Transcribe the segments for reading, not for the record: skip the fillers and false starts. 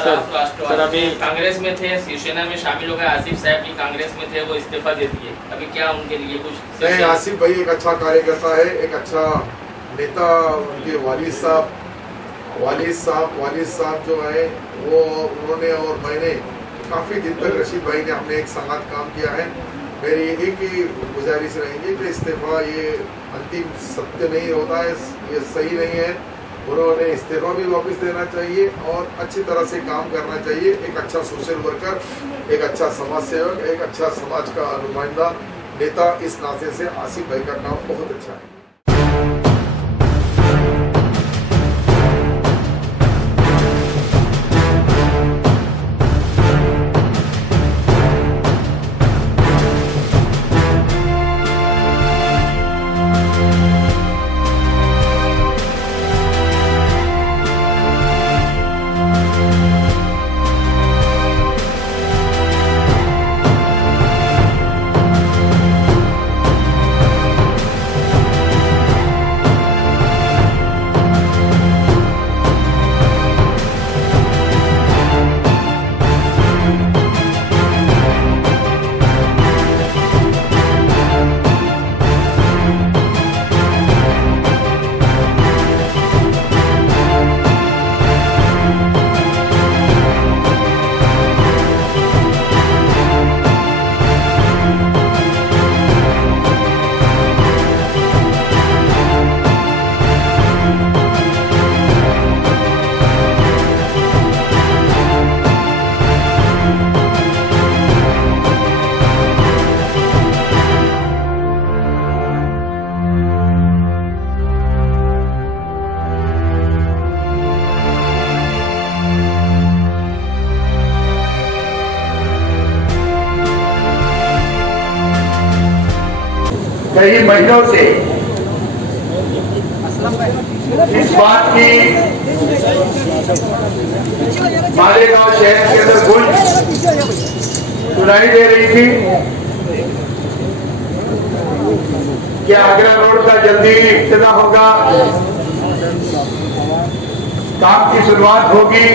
Sir आप राष्ट्रवादी कांग्रेस में थे, शिवसेना में शामिल हो गए। आसिफ साहब भी कांग्रेस में थे, वो इस्तीफा दे दिए। अभी क्या उनके लिए कुछ नहीं? आसिफ भाई एक अच्छा कार्यकर्ता है, एक अच्छा नेता। उनके वालिद साहब जो है वो उन्होंने और मैंने काफ़ी दिन तक रशीद भाई ने हमने एक साथ काम किया है। मेरी एक ही गुजारिश रहेगी कि इस्तीफा ये अंतिम सत्य नहीं होता है, ये सही नहीं है। उन्होंने इस्तीफा भी वापस देना चाहिए और अच्छी तरह से काम करना चाहिए। एक अच्छा सोशल वर्कर, एक अच्छा समाज सेवक, एक अच्छा समाज का नुमाइंदा नेता, इस नाते से आसिफ भाई का काम बहुत अच्छा है। कई महीनों से इस बात की मालेगांव शहर के अंदर गूंज सुनाई दे रही थी कि आगरा रोड का जल्दी इफ्तिताह होगा, काम की शुरुआत होगी।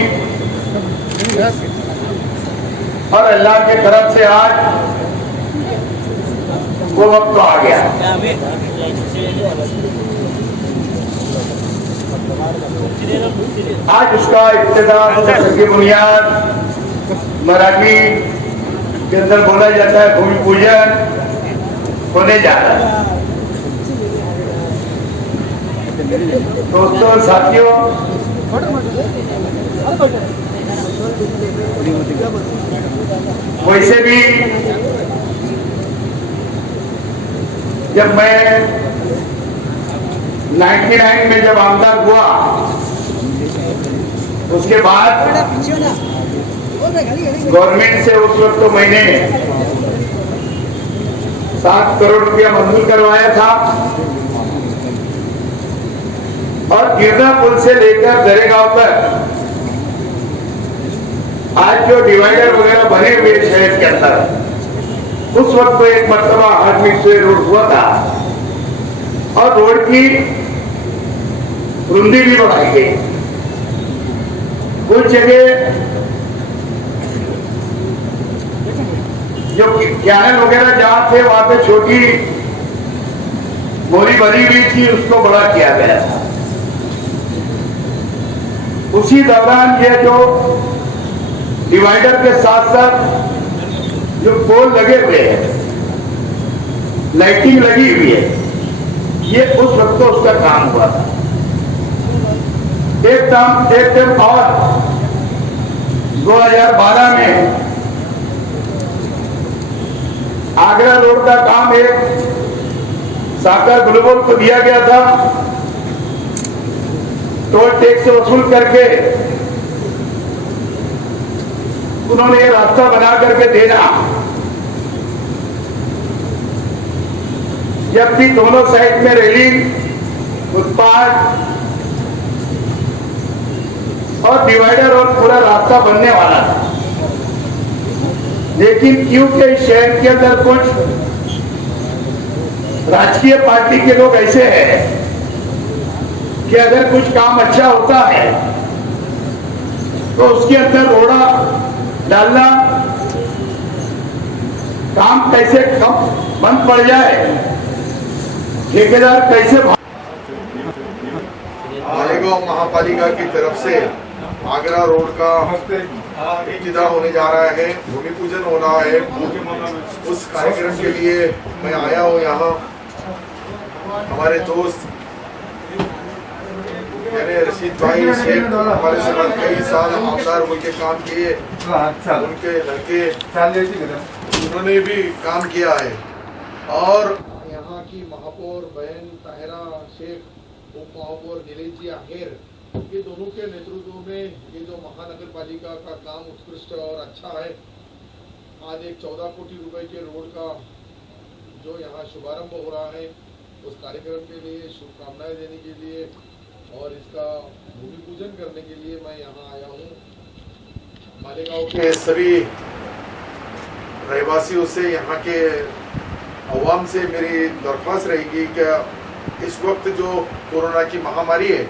और अल्लाह की तरफ से आज वो वक्त तो आ गया। आज उसका इब्तिदा की बुनियाद मराठी के अंदर बोला जाता है भूमि पूजन होने जा रहा है। दोस्तों साथियों, वैसे भी जब मैं 99 में जब आमदार हुआ, उसके बाद गवर्नमेंट से उस वक्त तो मैंने 7 करोड़ रुपया मंजूर करवाया था और गिरना पुल से लेकर दरेगांव तक आज जो डिवाइडर वगैरह बने हुए शहर के अंदर, उस वक्त तो एक मरतबा आदमी से रोड हुआ था और रोड की रुंदी भी बढ़ाई गई। कुछ जगह जो कैनल वगैरह जहां थे वहां पे छोटी बोरी भरी हुई थी, उसको बड़ा किया गया था। उसी दौरान ये जो डिवाइडर के साथ साथ जो पोल लगे हुए हैं, लाइटिंग लगी हुई है, ये उस वक्त तो उसका काम हुआ था। एक टाइम और 2012 में आगरा रोड का काम एक साकर ग्लोबल को दिया गया था। टोल टैक्स वसूल करके उन्होंने ये रास्ता बना करके देना, जबकि दोनों साइड में रेलिंग, फुटपाथ और डिवाइडर और पूरा रास्ता बनने वाला था। लेकिन क्योंकि इस शहर के अंदर कुछ राजकीय पार्टी के लोग ऐसे हैं कि अगर कुछ काम अच्छा होता है तो उसके अंदर रोड़ा डालना काम कैसे कम बंद पड़ जाए, ठेकेदार कैसे मालेगांव महापालिका की तरफ से आगरा रोड का इब्तिदा होने जा रहा है, भूमि पूजन हो रहा है। उस कार्यक्रम के लिए मैं आया हूँ यहाँ। हमारे दोस्त यानी रशीद भाई शेख हमारे साथ कई साल आमदार होकर काम किए, उनके लड़के उन्होंने भी काम किया है। और यहाँ की महापौर बहन ताहिरा शेख, उप महापौर नीलेश जी आहेर, ये दोनों के नेतृत्व में ये जो महानगर पालिका का काम उत्कृष्ट और अच्छा है। आज एक 14 कोटी रुपए के रोड का जो यहाँ शुभारंभ हो रहा है, उस कार्यक्रम के लिए शुभकामनाएं देने के लिए और इसका भूमि पूजन करने के लिए मैं यहाँ आया हूँ। मालेगांव के सभी रहवासियों से, यहाँ के अवाम से मेरी दरख्वास्त रहेगी कि इस वक्त जो कोरोना की महामारी है,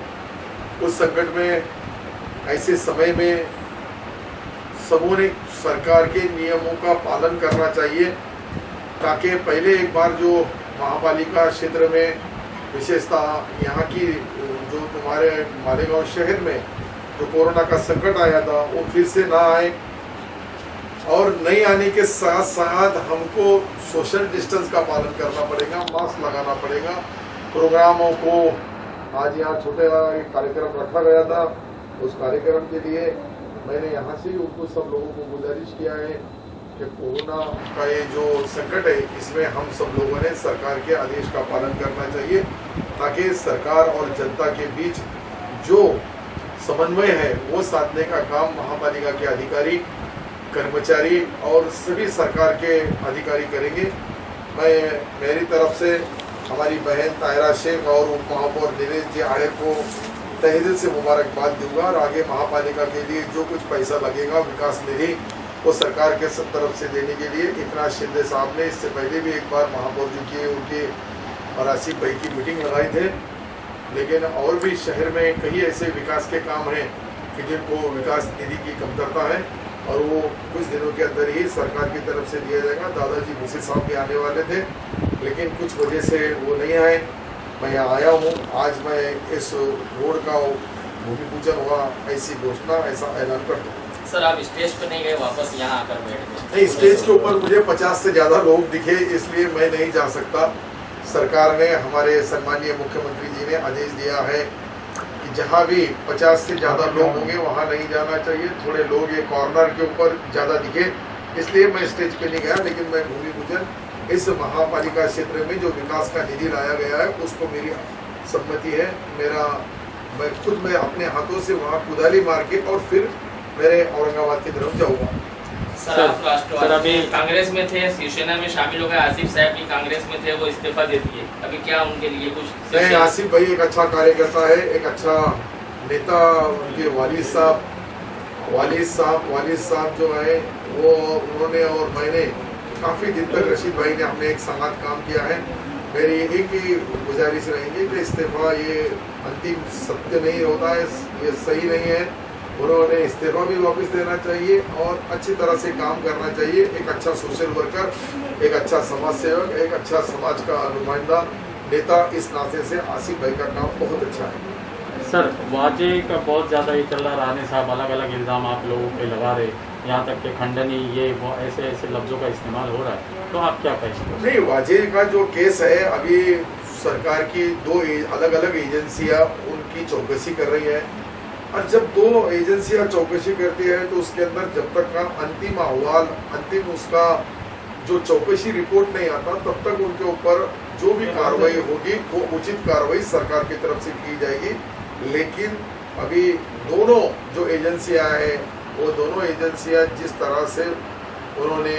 उस संकट में ऐसे समय में सबों ने सरकार के नियमों का पालन करना चाहिए, ताकि पहले एक बार जो महापालिका क्षेत्र में विशेषतः यहाँ की जो तुम्हारे मालेगांव शहर में जो कोरोना का संकट आया था, वो फिर से ना आए। और नहीं आने के साथ साथ हमको सोशल डिस्टेंस का पालन करना पड़ेगा, मास्क लगाना पड़ेगा। प्रोग्रामों को आज यहाँ छोटा एक कार्यक्रम रखा गया था, उस कार्यक्रम के लिए मैंने यहाँ से उनको सब लोगों को गुजारिश किया है कि कोरोना का ये जो संकट है, इसमें हम सब लोगों ने सरकार के आदेश का पालन करना चाहिए, ताकि सरकार और जनता के बीच जो समन्वय है वो साधने का काम महापालिका के अधिकारी, कर्मचारी और सभी सरकार के अधिकारी करेंगे। मैं मेरी तरफ से हमारी बहन ताहिरा शेख और उप महापौर नीलेश जी आहेर को तहे दिल से मुबारकबाद दूंगा, और आगे महापालिका के लिए जो कुछ पैसा लगेगा विकास निधि, वो सरकार के सब तरफ से देने के लिए एकनाथ शिंदे साहब ने इससे पहले भी एक बार महापौर जी की उनके और आसिफ भाई की मीटिंग लगाई थे। लेकिन और भी शहर में कई ऐसे विकास के काम हैं कि जिनको विकास निधि की कमतरता है, और वो कुछ दिनों के अंदर ही सरकार की तरफ से दिया जाएगा। दादाजी भूसे साहब भी आने वाले थे, लेकिन कुछ वजह से वो नहीं आए। मैं यहाँ आया हूँ, आज मैं इस रोड का भूमि पूजन हुआ, ऐसी घोषणा, ऐसा ऐलान करता हूँ। सर, आप स्टेज पे नहीं गए, वापस यहाँ आकर बैठ गए? नहीं, स्टेज के ऊपर मुझे 50 से ज़्यादा लोग दिखे, इसलिए मैं नहीं जा सकता। सरकार ने, हमारे सम्मानीय मुख्यमंत्री जी ने आदेश दिया है कि जहाँ भी 50 से ज़्यादा लोग होंगे वहाँ नहीं जाना चाहिए। थोड़े लोग ये कॉर्नर के ऊपर ज़्यादा दिखे, इसलिए मैं स्टेज पे नहीं गया। लेकिन मैं भूमि पूजन इस महापालिका क्षेत्र में जो विकास का निधि लाया गया है, उसको मेरी सम्मति है। मैं खुद अपने हाथों से वहाँ कुदाली मार के और फिर मेरे औरंगाबाद की तरफ जाऊँगा। सर, आप राष्ट्रवादी अभी कांग्रेस में थे, शिवसेना में शामिल हो गए। आसिफ साहब भी कांग्रेस में थे, वो इस्तीफा दे दिए। अभी क्या उनके लिए कुछ? नहीं, आसिफ भाई एक अच्छा कार्यकर्ता है, एक अच्छा नेता। उनके वालिद साहब जो है वो, उन्होंने और मैंने काफ़ी दिन तक रशीद भाई ने हमने एक साथ काम किया है। मेरी एक ही गुजारिश रहेगी कि इस्तीफा ये अंतिम सत्य नहीं होता है, ये सही नहीं है। उन्होंने इस्तीफा भी वापस देना चाहिए और अच्छी तरह से काम करना चाहिए। एक अच्छा सोशल वर्कर, एक अच्छा समाज सेवक, एक अच्छा समाज का नुमाइंदा नेता, इस नाते से आसिफ भाई का काम बहुत अच्छा है। सर, वाजे का बहुत ज़्यादा ये चल रहा, राणे साहब अलग अलग इल्ज़ाम आप लोगों पे लगा रहे, यहाँ तक कि खंडनी, ये वो ऐसे ऐसे लफ्ज़ों का इस्तेमाल हो रहा है, तो आप क्या कहेंगे? नहीं, वाजे का जो केस है, अभी सरकार की 2 अलग अलग एजेंसियाँ उनकी चौकसी कर रही है, और जब 2 एजेंसियां चौकसी करती है तो उसके अंदर जब तक का अंतिम अहवाल, अंतिम उसका जो चौकसी रिपोर्ट नहीं आता, तब तक उनके ऊपर जो भी कार्रवाई होगी वो उचित कार्रवाई सरकार की तरफ से की जाएगी। लेकिन अभी दोनों जो एजेंसियां हैं, वो दोनों एजेंसियां जिस तरह से उन्होंने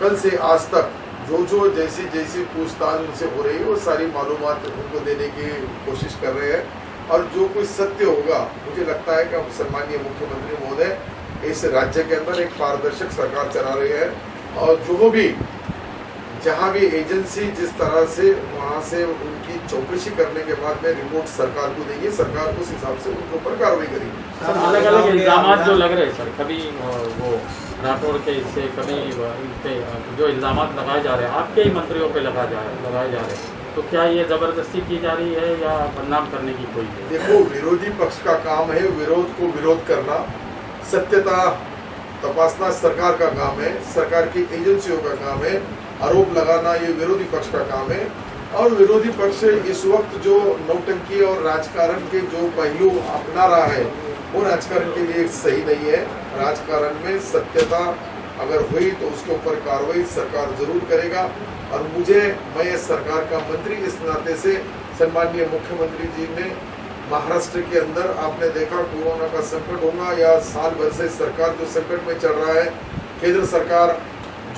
कल से आज तक जो जैसी पूछताछ उनसे हो रही है, वो सारी मालूमात उनको देने की कोशिश कर रहे हैं। और जो कुछ सत्य होगा, मुझे लगता है कि हम सम्मानीय मुख्यमंत्री महोदय इस राज्य के अंदर एक पारदर्शक सरकार चला रहे हैं, और जो भी जहां भी एजेंसी जिस तरह से वहां से उनकी चौकसी करने के बाद में रिपोर्ट सरकार को देंगे, सरकार उस हिसाब से उनके ऊपर कार्रवाई करेगी। सर अलग अलग इल्जाम जो लग रहे हैं सर, कभी वो राठौड़ के इससे, कभी इन पे जो इल्जाम लगाए जा रहे हैं आपके ही मंत्रियों पे लगाए जा रहे हैं, तो क्या ये जबरदस्ती की जा रही है या बदनाम करने की कोई है? देखो, विरोधी पक्ष का काम है विरोध को विरोध करना, सत्यता तपासना सरकार का काम है, सरकार की एजेंसियों का काम है, आरोप लगाना ये विरोधी पक्ष का काम है। और विरोधी पक्ष इस वक्त जो नौटंकी और राजकारण के जो पहलू अपना रहा है वो राजकारण के लिए सही नहीं है। राजकारण में सत्यता अगर हुई तो उसके ऊपर कार्रवाई सरकार जरूर करेगा। और मैं सरकार का मंत्री इस नाते से सम्माननीय मुख्यमंत्री जी ने महाराष्ट्र के अंदर आपने देखा कोरोना का संकट होगा या साल भर से सरकार जो संकट में चल रहा है, केंद्र सरकार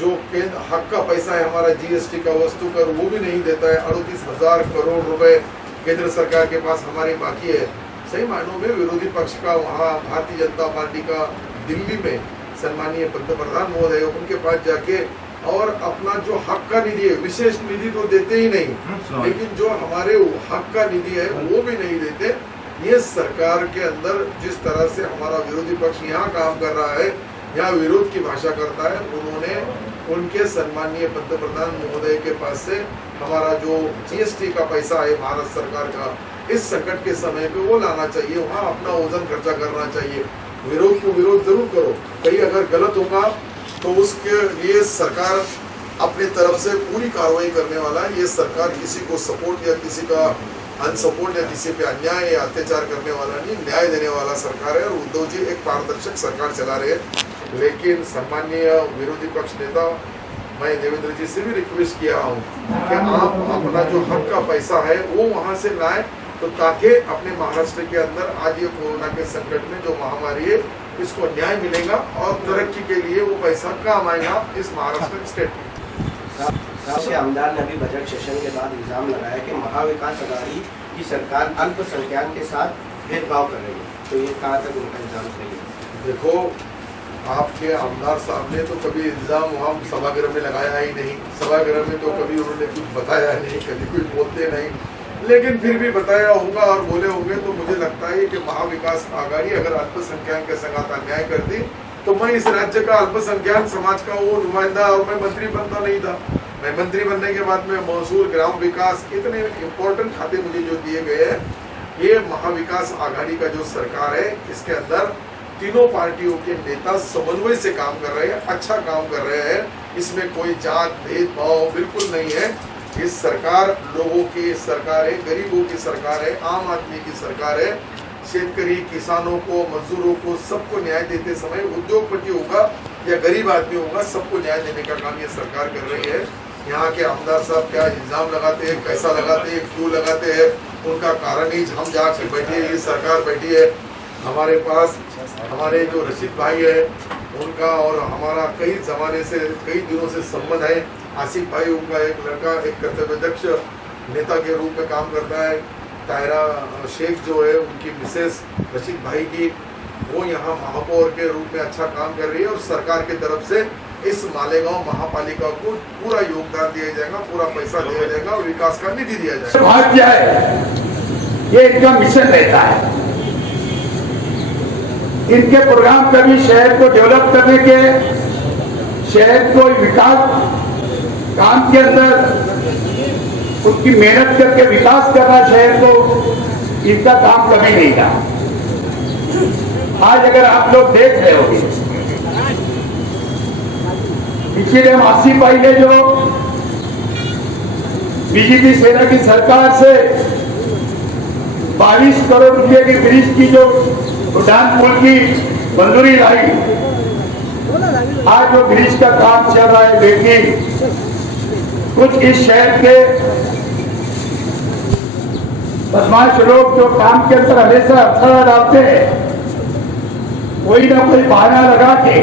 जो केंद्र हक का पैसा है हमारा जीएसटी का वस्तु कर वो भी नहीं देता है। 38,000 करोड़ रुपए केंद्र सरकार के पास हमारे बाकी है। सही मायनों में विरोधी पक्ष का वहाँ भारतीय जनता पार्टी का दिल्ली में सम्मानीय पंतप्रधान महोदय उनके पास जाके और अपना जो हक का निधि है, विशेष निधि तो देते ही नहीं, लेकिन जो हमारे हक का निधि है वो भी नहीं देते। ये सरकार के अंदर जिस तरह से हमारा विरोधी पक्ष यहाँ काम कर रहा है, यहाँ विरोध की भाषा करता है, उन्होंने उनके सम्मानीय पंतप्रधान महोदय के पास से हमारा जो जीएसटी का पैसा है भारत सरकार का, इस संकट के समय पे वो लाना चाहिए, वहाँ अपना वजन खर्चा करना चाहिए। विरोध को विरोध जरूर करो, कहीं अगर गलत होगा तो उसके लिए सरकार अपनी तरफ से पूरी कार्रवाई करने वाला है। ये सरकार किसी को सपोर्ट या किसी का अनसपोर्ट या किसी पे अन्याय या अत्याचार करने वाला नहीं, न्याय देने वाला सरकार है। और उद्धव जी एक पारदर्शक सरकार चला रहे हैं। लेकिन सम्मानीय विरोधी पक्ष नेता, मैं देवेंद्र जी से भी रिक्वेस्ट किया हूँ कि आप अपना जो हक का पैसा है वो वहाँ से लाएं, तो ताकि अपने महाराष्ट्र के अंदर आज ये कोरोना के संकट में जो महामारी है इसको न्याय मिलेगा और तरक्की के लिए वो पैसा काम आएगा इस महाराष्ट्र स्टेट में। से आमदार ने अभी बजट सेशन के बाद इल्जाम लगाया कि महाविकास अघाड़ी की सरकार अल्पसंख्यक के साथ भेदभाव कर रही है, तो ये कहाँ तक उनका इल्जाम सही है? देखो, आपके आमदार साहब ने तो कभी इल्जाम वहाँ सभागृह में लगाया ही नहीं, सभागृह में तो कभी उन्होंने कुछ बताया नहीं, कभी कुछ बोलते नहीं, लेकिन फिर भी बताया होगा और बोले होंगे। तो मुझे लगता है कि महाविकास आघाड़ी अगर अल्पसंख्यक के संग अन्याय करती तो मैं इस राज्य का अल्पसंख्यक समाज का वो नुमाइंदा और मैं मंत्री बनता नहीं था। मैं मंत्री बनने के बाद में महसूल, ग्राम विकास, इतने इम्पोर्टेंट खाते मुझे जो दिए गए हैं, ये महाविकास आघाड़ी का जो सरकार है इसके अंदर तीनों पार्टियों के नेता समन्वय से काम कर रहे हैं, अच्छा काम कर रहे हैं। इसमें कोई जात भेदभाव बिल्कुल नहीं है। इस सरकार लोगों की सरकार है, गरीबों की सरकार है, आम आदमी की सरकार है। शेतकरी, किसानों को, मजदूरों को, सबको न्याय देते समय, उद्योगपति होगा या गरीब आदमी होगा, सबको न्याय देने का काम ये सरकार कर रही है। यहाँ के आमदार साहब क्या इल्जाम लगाते हैं, कैसा लगाते हैं, क्यों लगाते हैं, उनका कारण ही हम जाके बैठे, ये सरकार बैठी है। हमारे पास हमारे जो रशीद भाई है उनका और हमारा कई जमाने से, कई दिनों से संबंध है। आसिफ भाई उनका एक लड़का एक कर्तव्यदक्ष नेता के रूप में काम करता है। तायरा शेख जो है उनकी मिसेस रशीद भाई की, वो यहाँ महापौर के रूप में अच्छा काम कर रही है। और सरकार की तरफ से इस मालेगांव महापालिका को पूरा योगदान दिया जाएगा, पूरा पैसा दिया जाएगा और विकास का निधि दिया जाएगा। भाग्य है, ये इनका मिशन रहता है। इनके प्रोग्राम कभी शहर को डेवलप करने के, शहर को विकास काम के अंदर उसकी मेहनत करके विकास करना, शहर को, इनका काम कभी नहीं था। आज अगर आप लोग देख रहे होंगे, इसीलिए हम आसिफ भाई ने जो बीजेपी सेना की सरकार से 22 करोड़ रुपए की ब्रिज की जो उड़ान पुल की मंजूरी लाई, आज वो ब्रिज का काम चल रहा है। लेकिन कुछ इस शहर के बदमाश लोग जो काम के अंदर हमेशा अड़थड़ा डालते हैं, कोई ना कोई बहाना लगा के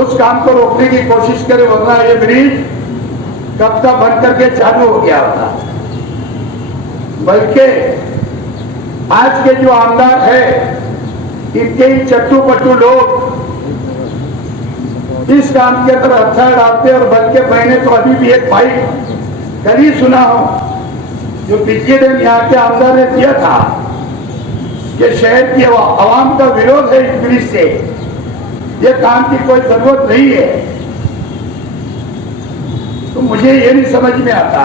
उस काम को रोकने की कोशिश करे, वरना ये ब्रिज कब तक बंद करके चालू हो गया होता। बल्कि आज के जो आमदार है, इनके ही चट्टू पट्टू लोग इस काम के अंदर अच्छा डालते। और बल्कि मैंने तो अभी भी एक बाइक कल ही सुना हो जो पिछले दिन यहाँ के आमदार ने दिया था कि शहर की आवाम का विरोध है इस ब्रिज से, ये काम की कोई जरूरत नहीं है। तो मुझे ये नहीं समझ में आता,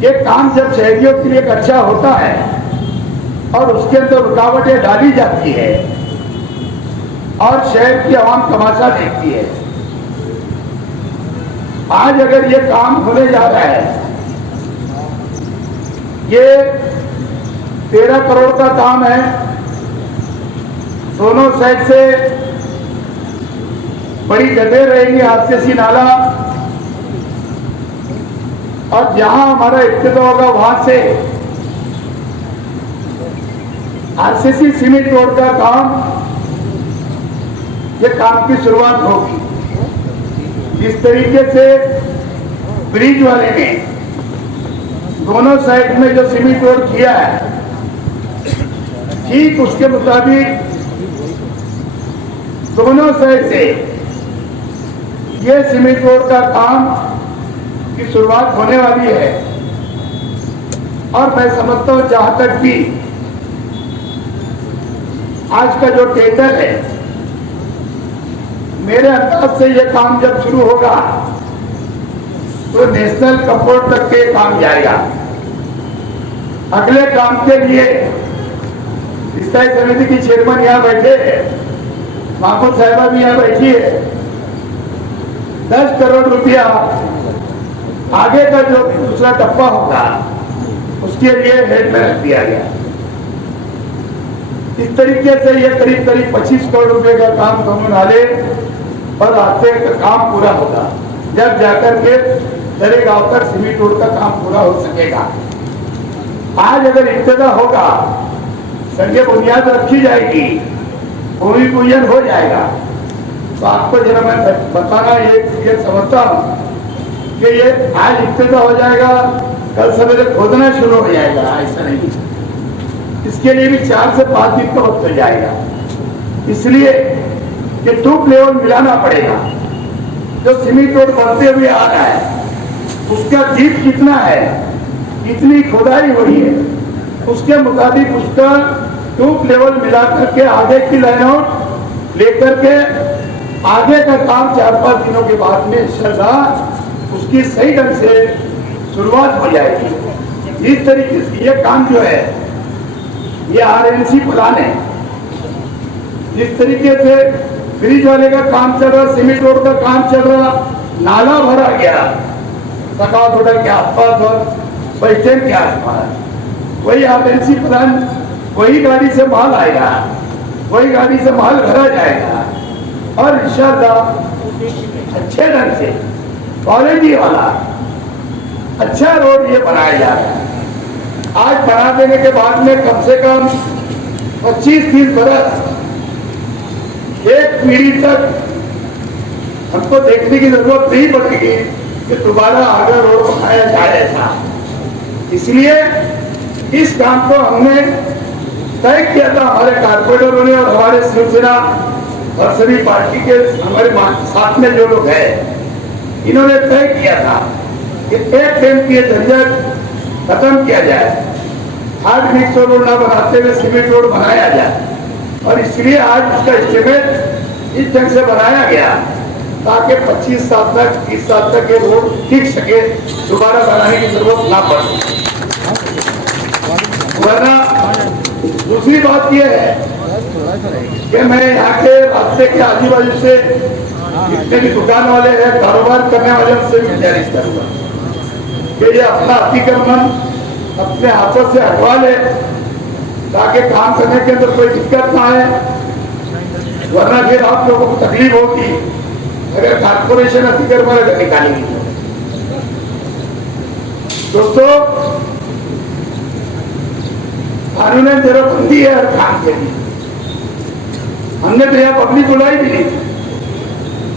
ये काम जब शहरियों के लिए अच्छा होता है और उसके अंदर रुकावटें डाली जाती है और शहर की आवाम तमाशा देखती है। आज अगर ये काम होने जा रहा है, ये 13 करोड़ का काम है, दोनों साइड से बड़ी गड्ढे रहेंगे, आरसीसी नाला, और जहां हमारा इब्तिदा होगा वहां से आरसीसी सीमेंट रोड का काम, ये काम की शुरुआत होगी। जिस तरीके से ब्रिज वाले ने दोनों साइड में जो सीमेंट रोड किया है, ठीक उसके मुताबिक दोनों साइड से ये सीमेंट रोड का काम की शुरुआत होने वाली है। और मैं समझता हूं जहां तक भी आज का जो टेंडर है, मेरे अंदाज से ये काम जब शुरू होगा तो नेशनल कपबोर्ड तक के काम जाएगा। अगले काम के लिए स्थायी समिति की चेयरमैन यहाँ बैठे हैं, महमूद साहिबा भी यहाँ बैठी है। 10 करोड़ रुपया आगे का जो दूसरा डब्बा होगा उसके लिए हेड में रख दिया गया। इस तरीके से ये करीब 25 करोड़ रुपए का काम दोनों नाले और रास्ते का काम पूरा होगा, जब जाकर के दरे गांव तक सीमेंट रोड का काम पूरा हो सकेगा। आज अगर इब्तिदा होगा, संजय बुनियाद रखी जाएगी, भूमि पूजन हो जाएगा, तो आपको जरा मैं बताना ये समझता हूँ कि ये आज इब्तिदा हो जाएगा, कल सवेरे खोदना शुरू हो जाएगा, ऐसा नहीं। इसके लिए भी 4 से 5 दिन का वक्त हो जाएगा। इसलिए ये टूप लेवल मिलाना पड़ेगा। जो सीमेंट रोड बनते हुए आ रहा है उसका डीप कितना है, कितनी खुदाई हुई है, उसके मुताबिक उसका टूप लेवल मिला करके आगे की लाइन आउट लेकर के आगे का काम 4-5 दिनों के बाद में इंशाअल्लाह उसकी सही ढंग से शुरुआत हो जाएगी। इस तरीके से ये काम जो है ये आरएनसी प्लान है। जिस तरीके से ब्रिज वाले का काम चल रहा, सीमेंट रोड का काम चल रहा, नाला भरा गया सकाल होटल के आसपास और बस स्टैंड के आसपास, वही आरएनसी प्लान, वही गाड़ी से माल आएगा, वही गाड़ी से माल भरा जाएगा और इंशाअल्लाह अच्छे ढंग से क्वालिटी वाला अच्छा रोड ये बनाया जा रहा है। आज बना देने के बाद में कम से कम 25-30 बरस, एक पीढ़ी तक हमको देखने की जरूरत नहीं पड़ेगी कि दोबारा आगे रोड बनाया जाए ऐसा। इसलिए इस काम को हमने तय किया था, हमारे कारपोरेटरों ने और हमारे शिवसेना और सभी पार्टी के हमारे साथ में जो लोग हैं, इन्होंने तय किया था कि एक दिन की झंझट खत्म किया जाए, 8 मिक्स रोड न बनाते हुए सीमेंट रोड बनाया जाए। और इसलिए आज उसका एस्टिमेट इस ढंग से बनाया गया ताकि 25 साल तक 30 साल तक ये रोड टिक सके, दोबारा बनाने की जरूरत ना पड़े। वरना दूसरी बात यह है कि मैं यहाँ के रास्ते के आजू बाजू से जितने भी दुकान वाले हैं, कारोबार करने वाले, उनसे भी गुजारिश करूंगा कि ये अपना अतिक्रमण अपने हाथों से हटवा ले ताकि काम करने के अंदर कोई दिक्कत ना आए, वरना फिर आप लोगों को तकलीफ होगी अगर कारपोरेशन अतिक्रमण अगर निकालेगी। दोस्तों, कानून जरूरतबंदी है हर काम के लिए। हमने तो यहाँ पब्लिक बुलाई भी नहीं,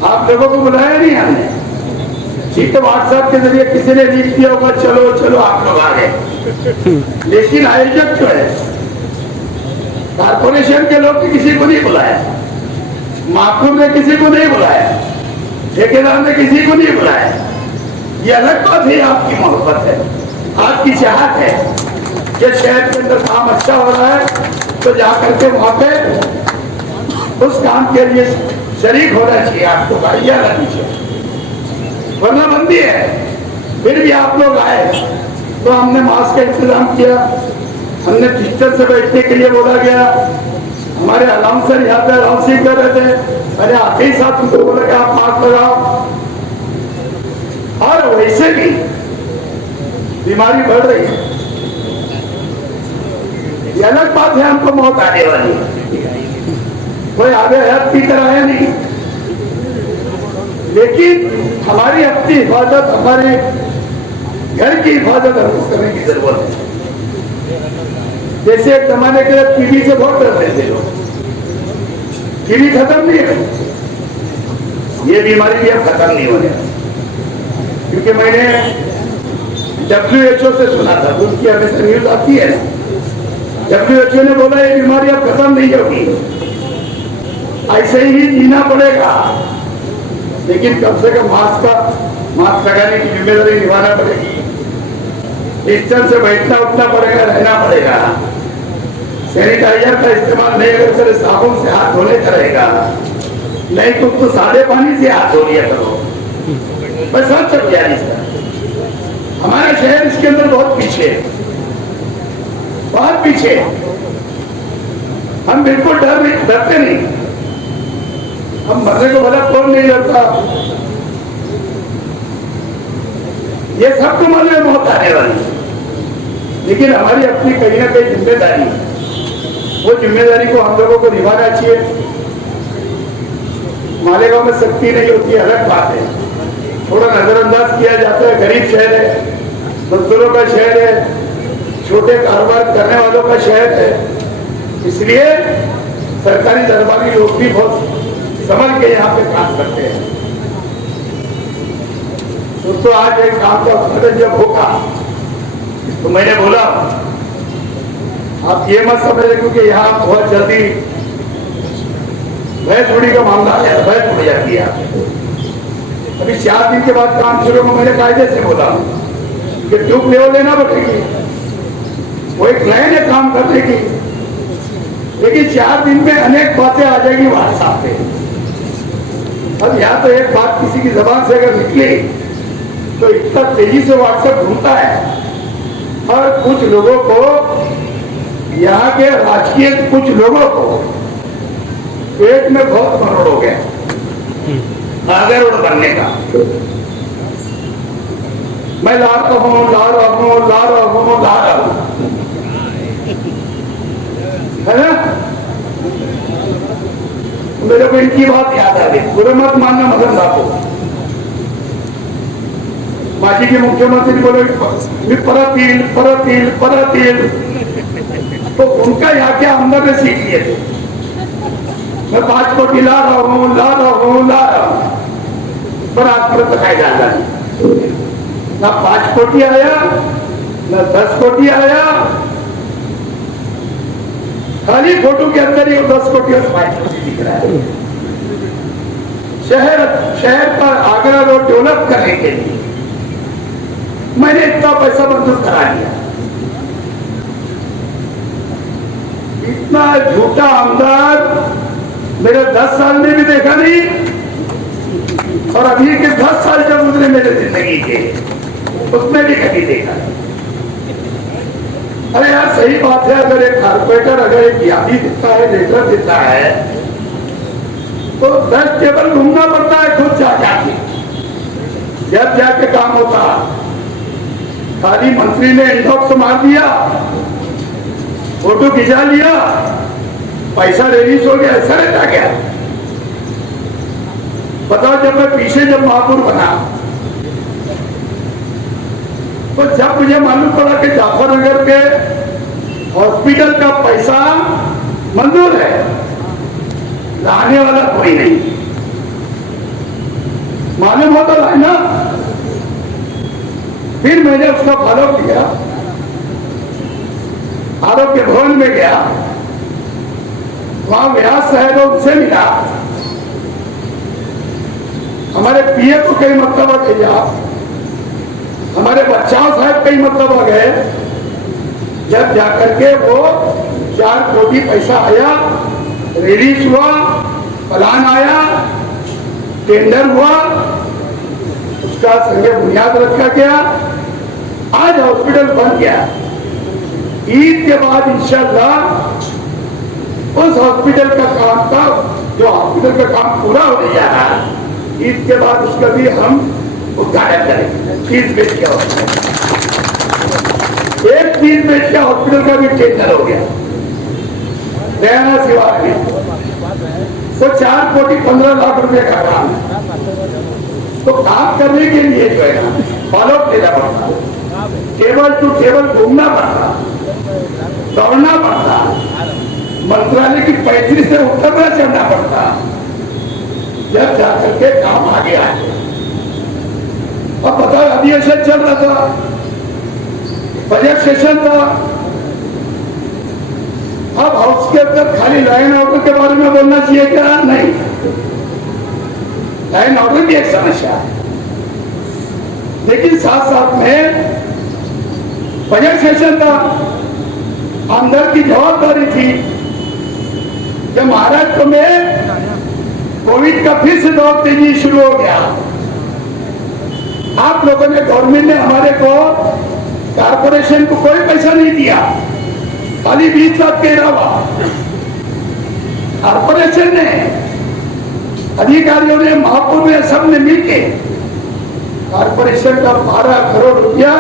आप लोगों को बुलाया नहीं हमने, ठीक तो व्हाट्सएप के जरिए किसी ने लिख दिया होगा चलो चलो आप लोग आ गए, लेकिन आयोजक जो है कारपोरेशन के लोग किसी को नहीं बुलाया। माकूर ने किसी को नहीं बुलाया, ठेकेदार ने किसी को नहीं बुलाया। ये अलग बात है, आपकी मोहब्बत है, आपकी चाहत है कि शहर के अंदर काम अच्छा हो रहा है तो जाकर के वहां पे उस काम के लिए शरीक होना चाहिए, आपको गाड़ियां लानी चाहिए, वरना बंदी है। फिर भी आप लोग आए तो हमने मास्क का इंतजाम किया, हमने डिस्टेंस से बैठने के लिए बोला गया। हमारे अलाउंसर यहाँ पे अलाउंसिंग कर रहे थे, अरे आते ही साथ उनको बोला कि आप मास्क लगाओ। और वैसे भी बीमारी बढ़ रही है, ये अलग बात है, हमको मौत आने वाली है, कोई आगे हयात की तरह है नहीं, लेकिन हमारी अपनी हिफाजत, हमारे घर की हिफाजत हमको करने की जरूरत है। जैसे एक जमाने के टीबी से बहुत डरते थे लोग, टीबी खत्म नहीं है, ये बीमारी भी अब खत्म नहीं होने, क्योंकि मैंने WHO से सुना था, उनकी हमेशा न्यूज आती है ना, WHO ने बोला ये बीमारी अब खत्म नहीं होगी, ऐसे ही जीना पड़ेगा, लेकिन कम से कम मास्क लगाने की जिम्मेदारी निभाना पड़ेगी, डिस्टेंस से बैठना उठना पड़ेगा, रहना पड़ेगा, सैनिटाइजर का इस्तेमाल नहीं कर सकते, साबुन से हाथ धोने का रहेगा, नहीं तो सादे पानी से हाथ धो लिया करो। बस सब चल गया इसका। हमारा शहर इसके अंदर बहुत पीछे है, बहुत पीछे। हम बिल्कुल डरते नहीं, हम मरने को भला कौन नहीं डरता, ये सबको मालूम है मौत आने वाली, लेकिन हमारी अपनी कहीं ना कहीं जिम्मेदारी है, वो जिम्मेदारी को हम लोगों को निभाना चाहिए। मालेगांव में शक्ति नहीं होती है, अलग बात है, थोड़ा नजरअंदाज किया जाता है, गरीब शहर है, मजदूरों का शहर है, छोटे कारोबार करने वालों का शहर है, इसलिए सरकारी दरबारी लोग भी बहुत समझ के यहाँ पे काम करते हैं। दोस्तों, आज एक काम का उद्घाटन जब होगा तो मैंने बोला आप ये मत समझे, क्योंकि यहाँ बहुत जल्दी भैंस उड़ी का मामला आ जाता, भैंस उड़ जाती है। अभी 4 दिन के बाद काम शुरू को मैंने कायदे से बोला कि ट्यूब लेवल लेना पड़ेगी, वो एक लाइन है काम करने की, लेकिन 4 दिन में अनेक बातें आ जाएगी व्हाट्सएप पे। अब यहाँ तो एक बात किसी की जबान से अगर निकली तो इतना तेजी से व्हाट्सएप घूमता है, और कुछ लोगों को, यहाँ के राजकीय कुछ लोगों को पेट में बहुत मरोड़ हो गया नागरोड बनने का। मैं ला रहा हूँ है ना, मेरे को इनकी बात याद आ गई, बुरे मत मानना मदन साहब को। माजी के मुख्यमंत्री बोले परतील, तो उनका यहाँ के आमदार ने सीख लिए थे, मैं 5 कोटी ला रहा हूँ, पर आज पर बताया जाता नहीं, ना 5 कोटी आया ना 10 कोटी आया, खाली फोटो के अंदर ही 10 कोटी और 5 कोटी दिख रहा है। शहर पर आगरा रोड डेवलप करने के लिए मैंने इतना पैसा मंजूर करा दिया। इतना झूठा आमदार मेरे 10 साल में भी देखा नहीं, और अभी के 10 साल जब गुजरे मेरे जिंदगी के, उसमें भी कभी देखा नहीं। अरे यार सही बात है, अगर एक कारपोरेटर अगर एक यादी देता है, लेटर देता है, तो 10 टेबल घूमना पड़ता है खुद जाके, जब जाके काम होता। खाली मंत्री ने इंडॉक्स मार दिया, फोटो खिंचा लिया, पैसा रिलीज हो गया, ऐसा रहता क्या? बताओ, जब मैं पीछे जब महापौर बना तो जब मुझे मालूम पड़ा कि जाफरनगर के हॉस्पिटल का पैसा मंजूर है, लाने वाला कोई नहीं, मालूम होता है ना। फिर मैंने उसका फॉलो किया, आरोग्य भवन में गया, वहां व्यास साहब उनसे मिला, हमारे पीए को कई मरतबा भेजा, हमारे बच्चाओं साहब कई मरतबा गए, जब जाकर के वो 4 कोटी पैसा आया, रिलीज हुआ, प्लान आया, टेंडर हुआ, उसका संगे बुनियाद रखा गया, आज हॉस्पिटल बन गया। ईद के बाद इंशाअल्लाह उस हॉस्पिटल का काम था, जो हॉस्पिटल का काम पूरा होने जा रहा है, ईद के बाद उसका भी हम उद्घाटन करेंगे। 30 बेड का हॉस्पिटल, एक 30 बेड का हॉस्पिटल का भी टेंडर हो गया दयाना सिवार में। तो 4 कोटी 15 लाख रुपए का काम है। तो काम करने के लिए जो है ना फॉलोअप लेना पड़ता, टेबल टू टेबल घूमना पड़ता, दौड़ना पड़ता, मंत्रालय की 35 से उतरना चढ़ना पड़ता, जब जाकर के काम आगे आए। अब बताओ, अधिवेशन चल रहा था, बजट सेशन था, अब हाउस के अंदर खाली लाइन ऑर्डर के बारे में बोलना चाहिए क्या? नहीं, लाइन ऑर्डर भी एक समस्या है, लेकिन साथ साथ में बजट सेशन था, आमदर की जवाबदारी थी। जब महाराष्ट्र में कोविड का फिर से दौर तेजी शुरू हो गया, आप लोगों ने, गवर्नमेंट ने हमारे को, कारपोरेशन को कोई पैसा नहीं दिया, खाली 20 लाख के अलावा कारपोरेशन ने, अधिकारियों ने, महापौर ने, सब ने मिलके कारपोरेशन का 12 करोड़ रुपया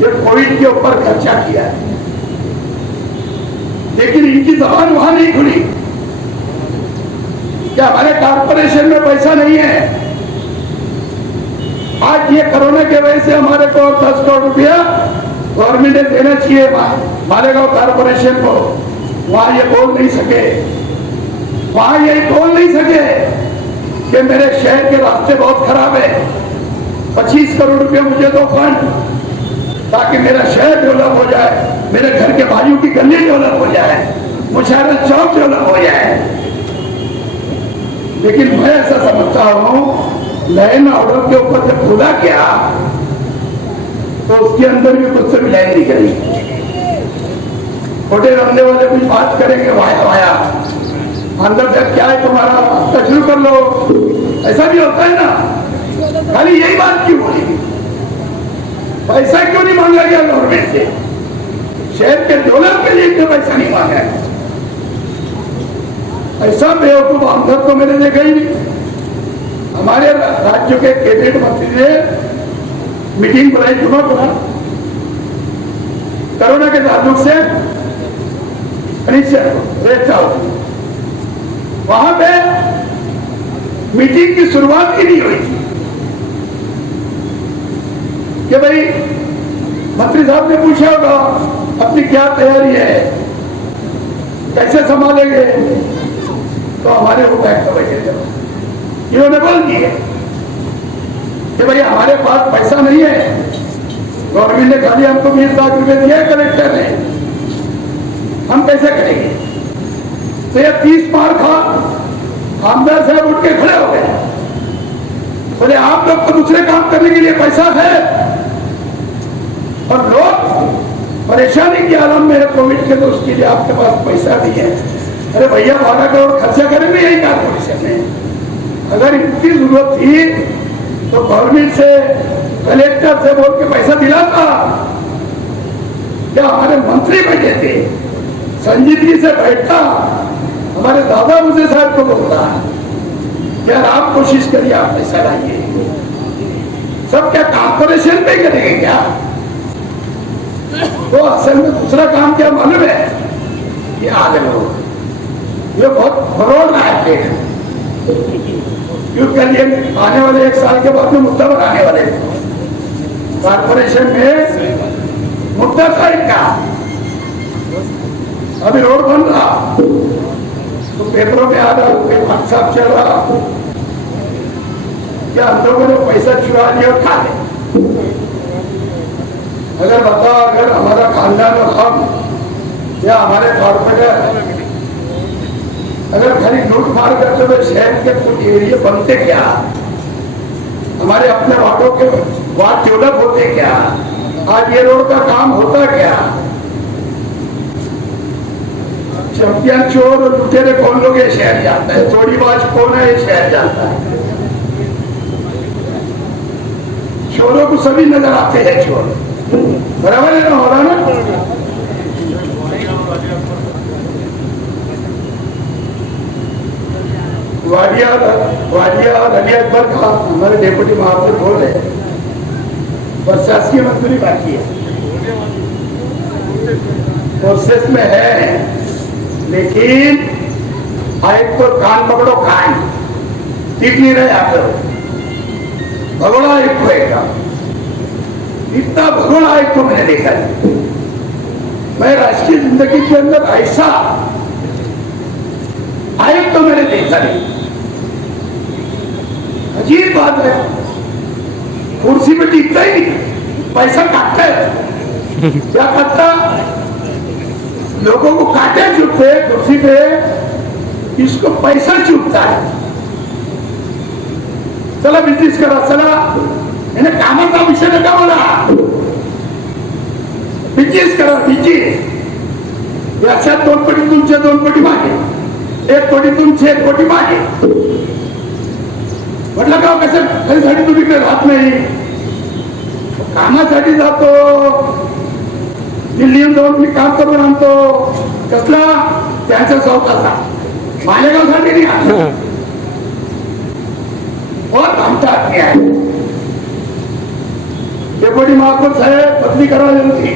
ये कोविड के ऊपर खर्चा किया है। लेकिन इनकी जबान वहां नहीं खुली क्या हमारे कारपोरेशन में पैसा नहीं है। आज ये कोरोना के वजह से हमारे को 10 करोड़ रुपया गवर्नमेंट ने देना चाहिए मालेगांव कारपोरेशन को, वहां ये बोल नहीं सके, वहां ये बोल नहीं सके कि मेरे शहर के रास्ते बहुत खराब है, 25 करोड़ रुपया मुझे दो फंड, ताकि मेरा शहर डेवलप हो जाए, मेरे घर के बाजू की गली डेवलप हो जाए, मुशारत चौक डेवलप हो जाए। लेकिन मैं ऐसा समझता हूं, लाइन ऑर्डर के ऊपर जब खुला गया तो उसके अंदर भी कुछ से मिलाई नहीं करी। छोटे रखने वाले कुछ बात करेंगे, वाया वाया अंदर से क्या है तुम्हारा, तो शुरू कर लो, ऐसा भी होता है ना। खाली यही बात क्यों बोली, पैसा क्यों नहीं मांगा गया गवर्नमेंट से? शहर के डेवलप के लिए क्यों पैसा नहीं मांगा? ऐसा बेवकूफ आमदर तो मैंने देखा ही नहीं। हमारे राज्य के कैबिनेट मंत्री ने मीटिंग बुलाई, जुमा बुला, कोरोना के ताल्लुक से वहां पे मीटिंग की शुरुआत की नहीं हुई थी कि भाई मंत्री साहब ने पूछा होगा अपनी क्या तैयारी है, कैसे संभालेंगे, तो हमारे को बैठ कर बैठे थे, इन्होंने बोल दिए कि भाई हमारे पास पैसा नहीं है, गवर्नमेंट ने खाली हमको 20 लाख रुपए दिए कलेक्टर ने, हम कैसे करेंगे? तो ये 30 मार खा, आमदार साहब उठ के खड़े हो गए, बोले आप लोग को दूसरे काम करने के लिए पैसा है और लोग परेशानी के आलम में है कोविड के, तो उसके लिए आपके पास पैसा नहीं है। अरे भैया 12 करोड़ खर्चा करेंगे यही कारपोरेशन में, अगर इतनी जरूरत थी तो गवर्नमेंट से, कलेक्टर से बोल के पैसा दिलाता। क्या हमारे मंत्री बैठे थे, संजीदगी से बैठता, हमारे दादा मुझे साहब को बोलता यार आप कोशिश करिए, आप पैसा लाइए, सब क्या कारपोरेशन पे करेंगे क्या? तो असल में दूसरा काम क्या मालूम है, ये आगे लोग ये बहुत बरोड़ रहा है, क्योंकि आने वाले 1 साल के बाद में मुद्दा बनाने वाले कारपोरेशन में मुद्दा था इनका। अभी रोड बन रहा तो पेपरों में आ रहा, व्हाट्सएप चल रहा, क्या हम लोगों ने पैसा चुरा लिया और खा लिया? अगर बताओ, अगर हमारा खानदान और हम या हमारे कॉर्पोरेटर अगर खाली लूट मार करते तो शहर के कुछ एरिया बनते क्या? हमारे अपने वार्डों के वार्ड डेवलप होते क्या? आज ये रोड का काम होता क्या? चैंपियन चोर और लुटेरे कौन लोग ये शहर जाता है? चोरीबाज कौन है ये शहर जाता है? चोरों को सभी नजर आते हैं चोर, बराबर है ना? हो रहा ना? वाडिया रवि अकबर का हमारे डेप्यूटी महापौर बोल रहे हैं, प्रशासकीय मंत्री बाकी है, प्रोसेस में है, लेकिन आयुक्त तो कान पकड़ो, कान ठीक नहीं रहे आप लोग। भगोड़ा आयुक्त होगा, इतना भगोड़ा आयुक्त को मैंने देखा है। मैं राष्ट्रीय जिंदगी के अंदर ऐसा आयुक्त तो मैंने देखा नहीं। अजीब बात है, कुर्सी पे टिकता ही नहीं, पैसा काटता है। क्या करता? लोगों को काटे चुपते कुर्सी पे, इसको पैसा चुपता है। चला बिजनेस करा, चला मैंने कामाचा विषय नका मला, बिजनेस करा, बिजनेस याच्यात 2 कोटी तुमचे 2 कोटी मागे, 1 कोटी तुमचे 1 कोटी मागे. म्हटलं का कसं कशासाठी तू तिकडे राहत नाही? कामासाठी जातो, दिल्लीहून जाऊन मी काम करून आणतो. कसला? त्यांच्या स्वतःचा, मालेगावसाठी नाही आणला. बहुत आमचा आदमी आहे. डेप्युटी महापौर साहेब बदली करायला होती,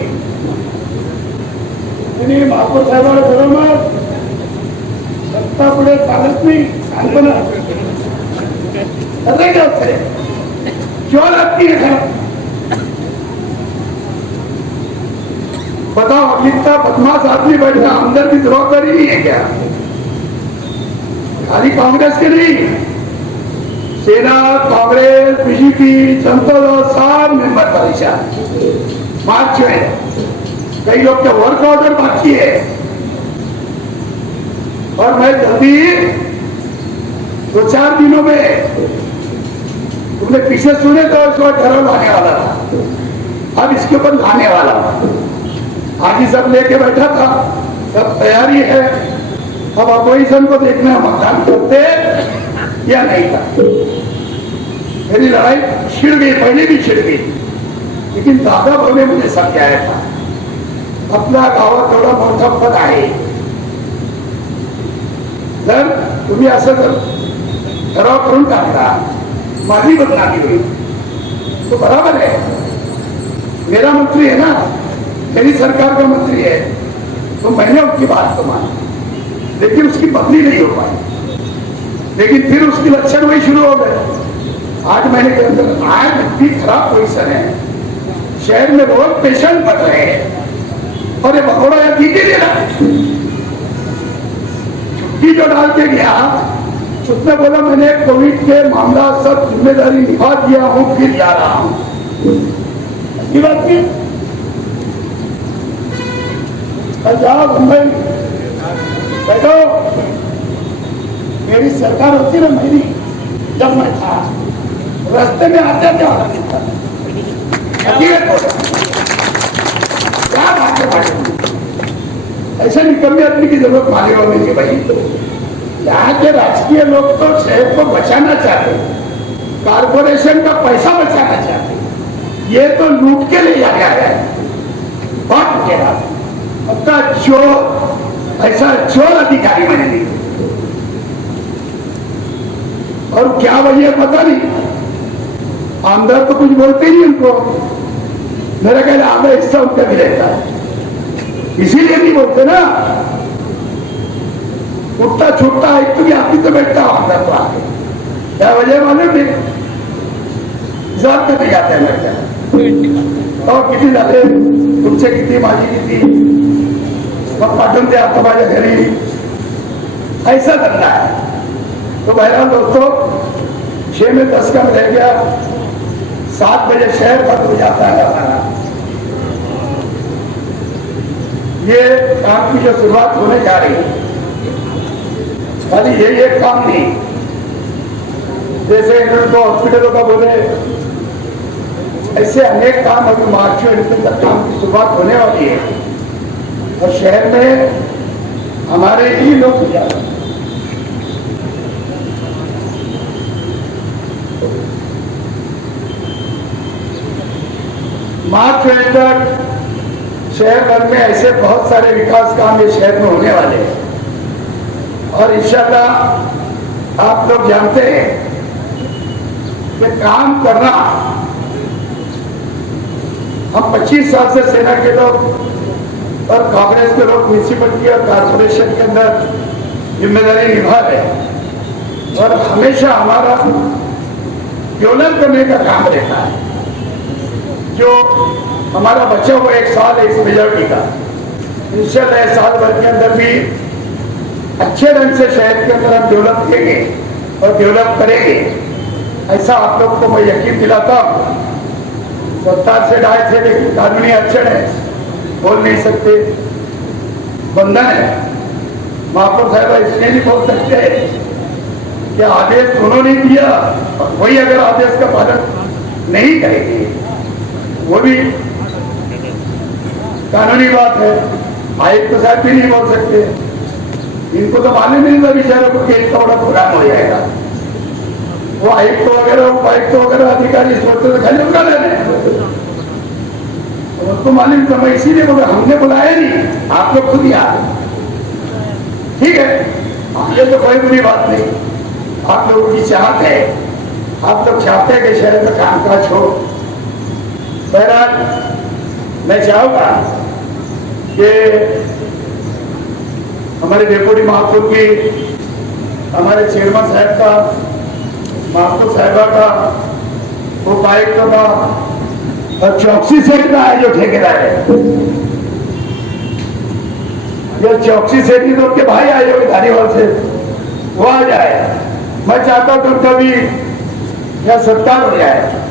त्यांनी महापौर साहेबाला ठरवलं सत्ता पुढे चालत नाही, सांगतो ना क्यों लगती है? बताओ, इतना बदमाश आदमी बैठा, अंदर की जवाबदारी नहीं है क्या? खाली कांग्रेस के नहीं, सेना, कांग्रेस, बीजेपी, जनता दल सब मेंबर परेशान मार्च में. कई लोग के वर्क ऑर्डर बाकी है, और मैं जल्दी 2-4 दिनों में, तुमने पीछे सुने तो इसको ठहराव लाने वाला था, अब इसके ऊपर लाने वाला. आगे सब लेके बैठा था, सब तैयारी है. अब अपोजिशन को देखना मतदान करते या नहीं था. मेरी लड़ाई छिड़ गई, पहले भी छिड़ गई, लेकिन दादा भाऊ ने मुझे समझाया था, अपना गावात थोडा मोठा पद आहे, जर तुम्ही असं जर ठराव करून टाकता, माझी बदनामी होईल, तो बराबर है. मेरा मंत्री है ना, मेरी सरकार का मंत्री है, तो मैंने उसकी बात को माना, लेकिन उसकी बदली नहीं हो पाई. लेकिन फिर उसके लक्षण वही शुरू हो गए. 8 महीने के अंदर आज इतनी खराब पोजीशन है, शहर में रोज पेशेंट बढ़ रहे हैं, और ये भगोड़ा या टीके दे रहा. छुट्टी जो डाल के गया, उसने बोला मैंने कोविड के मामला सब जिम्मेदारी निभा दिया हूं, फिर जा रहा हूं. अच्छी बात की जाओ मुंबई बैठो. मेरी सरकार होती ना, मेरी जब मैं था, रास्ते में आते क्या बात है? ऐसे निकम्मे आदमी की जरूरत मालेगांव में नहीं भाई. यहाँ के राजकीय लोग तो शहर को बचाना चाहते, कारपोरेशन का पैसा बचाना चाहते, ये तो लूट के ले जाया है. बहुत लुटेरा, पक्का चोर, ऐसा चोर अधिकारी मैंने नहीं. और क्या वजह पता नहीं, आमदार तो कुछ बोलते नहीं उनको, मेरा कहना आधा हिस्सा उनका भी रहता है, इसीलिए नहीं बोलते ना. उठता छूटता एक तो भी आपकी तो बैठता आमदार तो आगे, क्या वजह मालूम नहीं, हिसाब करते जाते हैं लड़का. और किती झाले तुमचे, किती माझी किती, मग पाठवून द्या आता माझ्या घरी, ऐसा धंदा है. तो बहरहाल दोस्तों, 6 में 10 कम रह गया, 7 बजे शहर बंद हो जाता है हमारा. ये काम की जो शुरुआत होने जा रही है, खाली ये काम नहीं, जैसे इन्होंने तो हॉस्पिटलों का बोले, ऐसे अनेक काम अभी मार्च में तक काम की शुरुआत होने वाली है और शहर में हमारे ही लोग मार्च में तक शहर भर में ऐसे बहुत सारे विकास काम ये शहर में होने वाले हैं और इंशाल्लाह आप लोग जानते हैं कि काम करना, हम 25 साल से सेना के लोग और कांग्रेस के लोग म्यूनिसिपलिटी और कारपोरेशन के अंदर जिम्मेदारी निभा रहे हैं और हमेशा हमारा डेवलप करने का काम रहता है। जो हमारा बचा हुआ 1 साल है इस मेजॉरिटी का, इंशाल्लाह साल भर के अंदर भी अच्छे ढंग से शहर के अंदर हम डेवलप करेंगे और डेवलप करेंगे, ऐसा आप लोग को मैं यकीन दिलाता हूँ। सत्ता से डाय थे लेकिन कानूनी अड़चन है, बोल नहीं सकते, बंधन है। महापौर साहब इसलिए नहीं बोल सकते कि आदेश उन्होंने दिया और वही अगर आदेश का पालन नहीं करेगी, वो भी कानूनी बात है। आयुक्त साहब भी नहीं बोल सकते, इनको तो मालूम नहीं था बेचारों को कि इतना बड़ा प्रोग्राम हो जाएगा। वो आयुक्त वगैरह उपायुक्त वगैरह अधिकारी सोचते तो खाली बुला लेने, उनको मालूम था। मैं इसीलिए बोला, हमने बुलाया नहीं, आप लोग खुद याद, ठीक है, ये तो कोई बुरी बात नहीं। आप लोगों की चाहत है, आप लोग चाहते हैं कि शहर में कामकाज हो। बहरहाल मैं चाहूंगा कि हमारे डेप्यूटी महापौर की, हमारे चेयरमैन साहब का, महापौर साहिबा का, उपायुक्त का और चौकसी सेठ का है जो ठेकेदार है, जो चौकसी सेठ की तो उनके भाई आए हुए धारीवाल से, वो आ जाए। मैं चाहता हूं कि उनका भी यह सत्कार हो जाए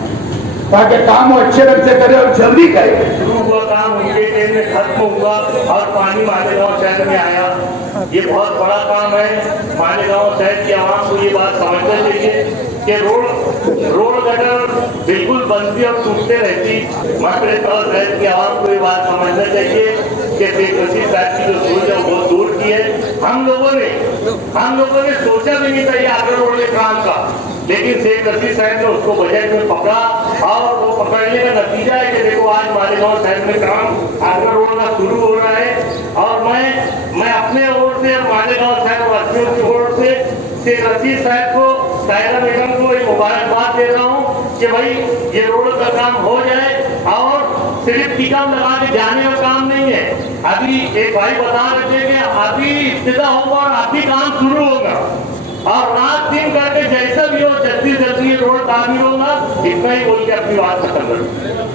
ताकि काम वो अच्छे ढंग से करे और जल्दी करे। शुरू हुआ काम उनके टाइम में खत्म हुआ और पानी मालेगांव शहर में आया। ये बहुत बड़ा काम है। मालेगांव शहर की आवाम को ये बात समझना चाहिए कि रोड गटर बिल्कुल बनती और टूटते रहती। मकरे तौर शहर की आवाम को ये बात समझना चाहिए कि शेख रशीद साहब की जो सोच है वो दूर की है। हम लोगों ने सोचा भी नहीं था ये आगरा रोड के काम का, लेकिन शेख रशीद साहब ने उसको बजट में पकड़ा और वो पकड़ने का नतीजा है कि देखो आज मालेगांव शहर में काम आगरा रोड का शुरू हो रहा है। और मैं अपने ओर से मालेगांव शहर वासियों की ओर से शेख रशीद साहब को, सायरा बेगम को एक मुबारकबाद दे रहा हूँ कि भाई ये रोड का काम हो जाए और सिर्फ टीका लगा के जाने का काम नहीं है। अभी एक भाई बता रहे थे कि अभी इब्तिदा होगा और अभी काम शुरू होगा और रात दिन करके जैसा भी हो जल्दी जल्दी ये रोड तामीर होगा। इतना ही बोल के अपनी बात खत्म करूँ।